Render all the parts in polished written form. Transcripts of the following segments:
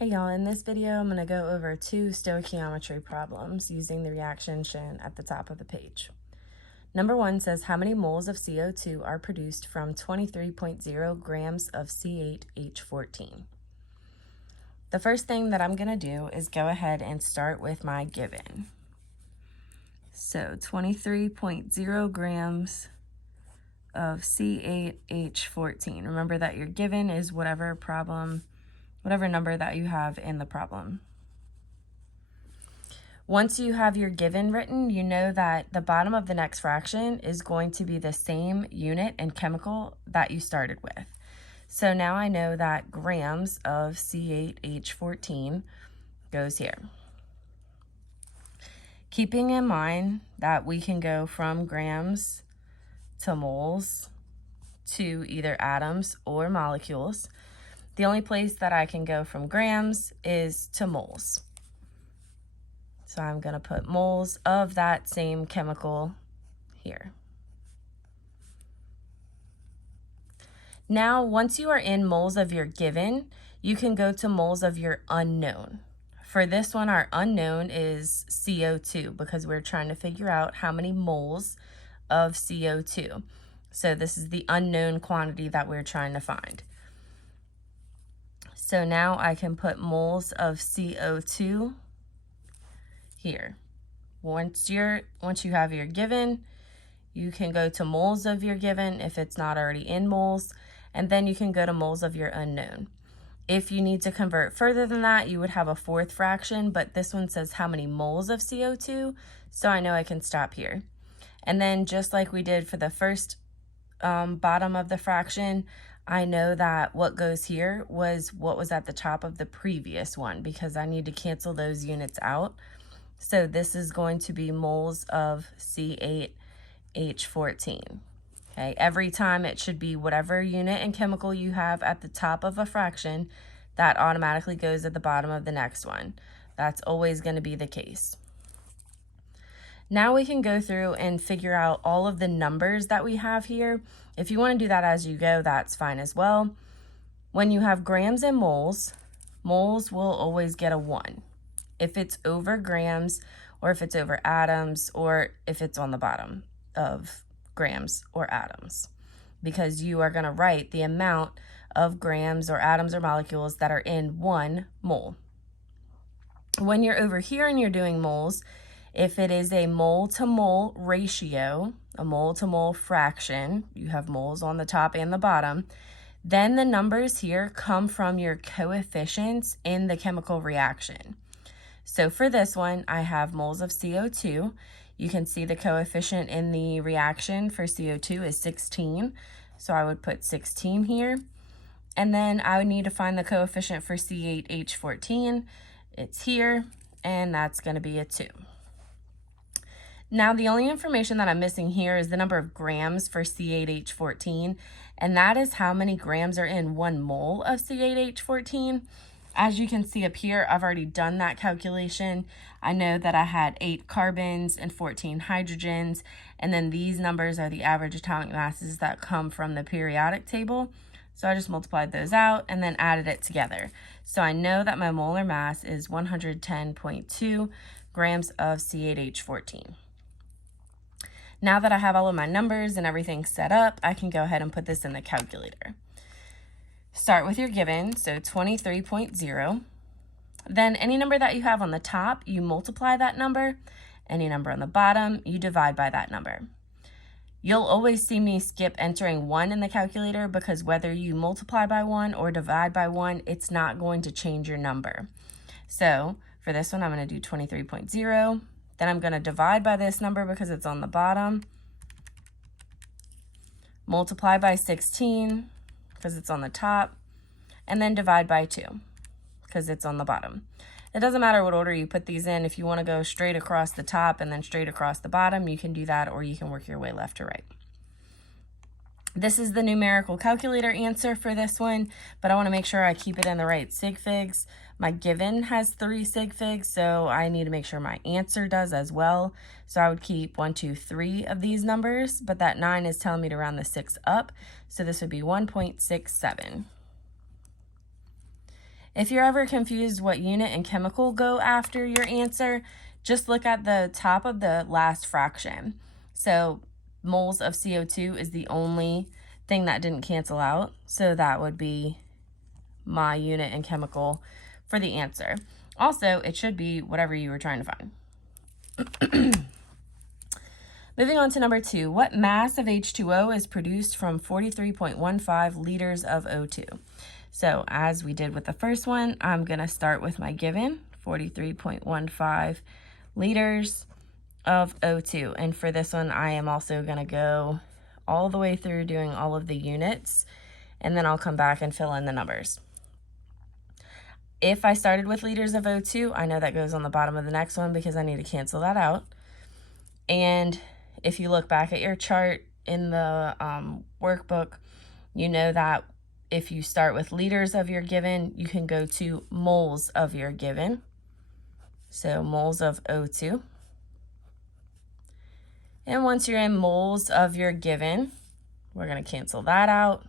Hey y'all, in this video I'm going to go over two stoichiometry problems using the reaction shown at the top of the page. Number 1 says how many moles of CO2 are produced from 23.0 grams of C8H14. The first thing that I'm going to do is go ahead and start with my given. So 23.0 grams of C8H14. Remember that your given is whatever number that you have in the problem. Once you have your given written, you know that the bottom of the next fraction is going to be the same unit and chemical that you started with. So now I know that grams of C8H14 goes here. Keeping in mind that we can go from grams to moles to either atoms or molecules, the only place that I can go from grams is to moles. So I'm going to put moles of that same chemical here. Now, once you are in moles of your given, you can go to moles of your unknown. For this one, our unknown is CO2 because we're trying to figure out how many moles of CO2. So this is the unknown quantity that we're trying to find. So now I can put moles of CO2 here. Once you have your given, you can go to moles of your given if it's not already in moles, and then you can go to moles of your unknown. If you need to convert further than that, you would have a fourth fraction, but this one says how many moles of CO2, so I know I can stop here. And then just like we did for the first bottom of the fraction, I know that what goes here was what was at the top of the previous one because I need to cancel those units out. So this is going to be moles of C8H14. Okay, every time it should be whatever unit and chemical you have at the top of a fraction, that automatically goes at the bottom of the next one. That's always going to be the case. Now we can go through and figure out all of the numbers that we have here. If you want to do that as you go, that's fine as well. When you have grams and moles, moles will always get a 1. If it's over grams, or if it's over atoms, or if it's on the bottom of grams or atoms, because you are going to write the amount of grams or atoms or molecules that are in 1 mole. When you're over here and you're doing moles, if it is a mole to mole ratio, a mole to mole fraction, you have moles on the top and the bottom, then the numbers here come from your coefficients in the chemical reaction. So for this one, I have moles of CO2. You can see the coefficient in the reaction for CO2 is 16. So I would put 16 here. And then I would need to find the coefficient for C8H14. It's here, and that's going to be a 2. Now, the only information that I'm missing here is the number of grams for C8H14, and that is how many grams are in 1 mole of C8H14. As you can see up here, I've already done that calculation. I know that I had 8 carbons and 14 hydrogens, and then these numbers are the average atomic masses that come from the periodic table. So I just multiplied those out and then added it together. So I know that my molar mass is 110.2 grams of C8H14. Now that I have all of my numbers and everything set up, I can go ahead and put this in the calculator. Start with your given, so 23.0. Then any number that you have on the top, you multiply that number. Any number on the bottom, you divide by that number. You'll always see me skip entering 1 in the calculator because whether you multiply by 1 or divide by 1, it's not going to change your number. So for this one, I'm going to do 23.0. Then I'm going to divide by this number because it's on the bottom. Multiply by 16 because it's on the top. And then divide by 2 because it's on the bottom. It doesn't matter what order you put these in. If you want to go straight across the top and then straight across the bottom, you can do that, or you can work your way left to right. This is the numerical calculator answer for this one, but I want to make sure I keep it in the right sig figs. My given has 3 sig figs, so I need to make sure my answer does as well. So I would keep 1, 2, 3 of these numbers, but that 9 is telling me to round the 6 up, so this would be 1.67. If you're ever confused what unit and chemical go after your answer, just look at the top of the last fraction. So moles of CO2 is the only thing that didn't cancel out. So that would be my unit and chemical for the answer. Also, it should be whatever you were trying to find. Moving on to number 2, what mass of H2O is produced from 43.15 liters of O2? So as we did with the first one, I'm going to start with my given, 43.15 liters of O2. And for this one, I am also going to go all the way through doing all of the units, and then I'll come back and fill in the numbers. If I started with liters of O2, I know that goes on the bottom of the next one because I need to cancel that out. And if you look back at your chart in the workbook, you know that if you start with liters of your given, you can go to moles of your given. So moles of O2. And once you're in moles of your given, we're going to cancel that out.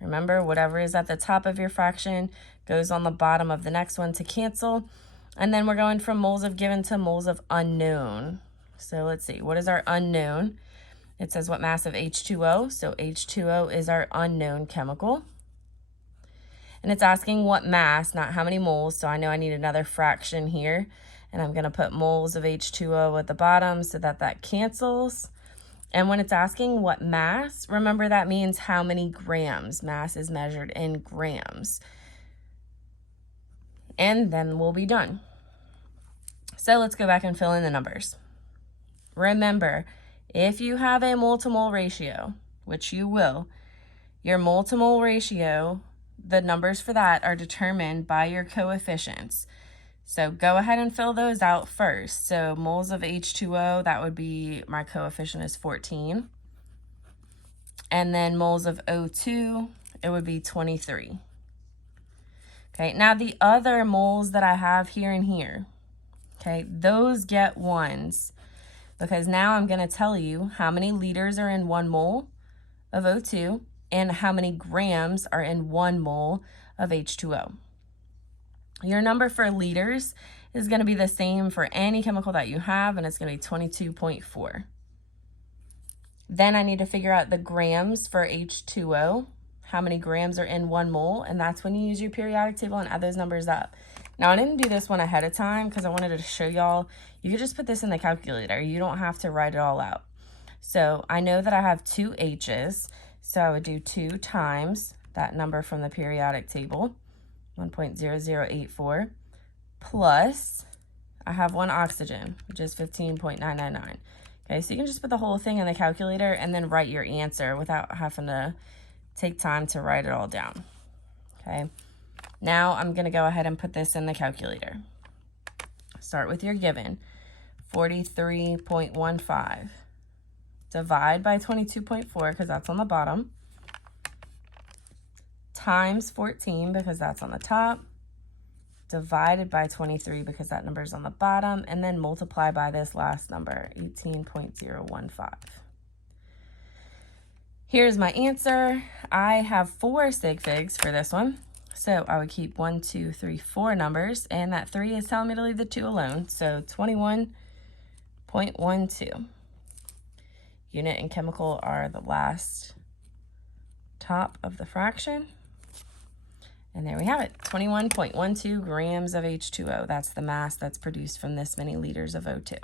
Remember, whatever is at the top of your fraction goes on the bottom of the next one to cancel. And then we're going from moles of given to moles of unknown. So let's see, what is our unknown? It says what mass of H2O. So H2O is our unknown chemical. And it's asking what mass, not how many moles. So I know I need another fraction here. And I'm going to put moles of H2O at the bottom so that that cancels. And when it's asking what mass, remember that means how many grams. Mass is measured in grams. And then we'll be done. So let's go back and fill in the numbers. Remember, if you have a mole-to-mole ratio, which you will, your mole-to-mole ratio, the numbers for that are determined by your coefficients. So go ahead and fill those out first. So moles of H2O, that would be, my coefficient is 14. And then moles of O2, it would be 23. Okay, now the other moles that I have here and here, okay, those get ones because now I'm going to tell you how many liters are in 1 mole of O2 and how many grams are in 1 mole of H2O. Your number for liters is going to be the same for any chemical that you have, and it's going to be 22.4. Then I need to figure out the grams for H2O, how many grams are in 1 mole, and that's when you use your periodic table and add those numbers up. Now, I didn't do this one ahead of time because I wanted to show y'all. You could just put this in the calculator. You don't have to write it all out. So I know that I have 2 H's, so I would do 2 times that number from the periodic table, 1.0084, plus I have 1 oxygen, which is 15.999. Okay, so you can just put the whole thing in the calculator and then write your answer without having to take time to write it all down. Okay, now I'm going to go ahead and put this in the calculator. Start with your given, 43.15. Divide by 22.4 because that's on the bottom. Times 14 because that's on the top, divided by 23 because that number is on the bottom, and then multiply by this last number, 18.015. Here's my answer. I have 4 sig figs for this one, so I would keep 1, 2, 3, 4 numbers, and that 3 is telling me to leave the 2 alone, so 21.12. Unit and chemical are the last top of the fraction. And there we have it, 21.12 grams of H2O. That's the mass that's produced from this many liters of O2.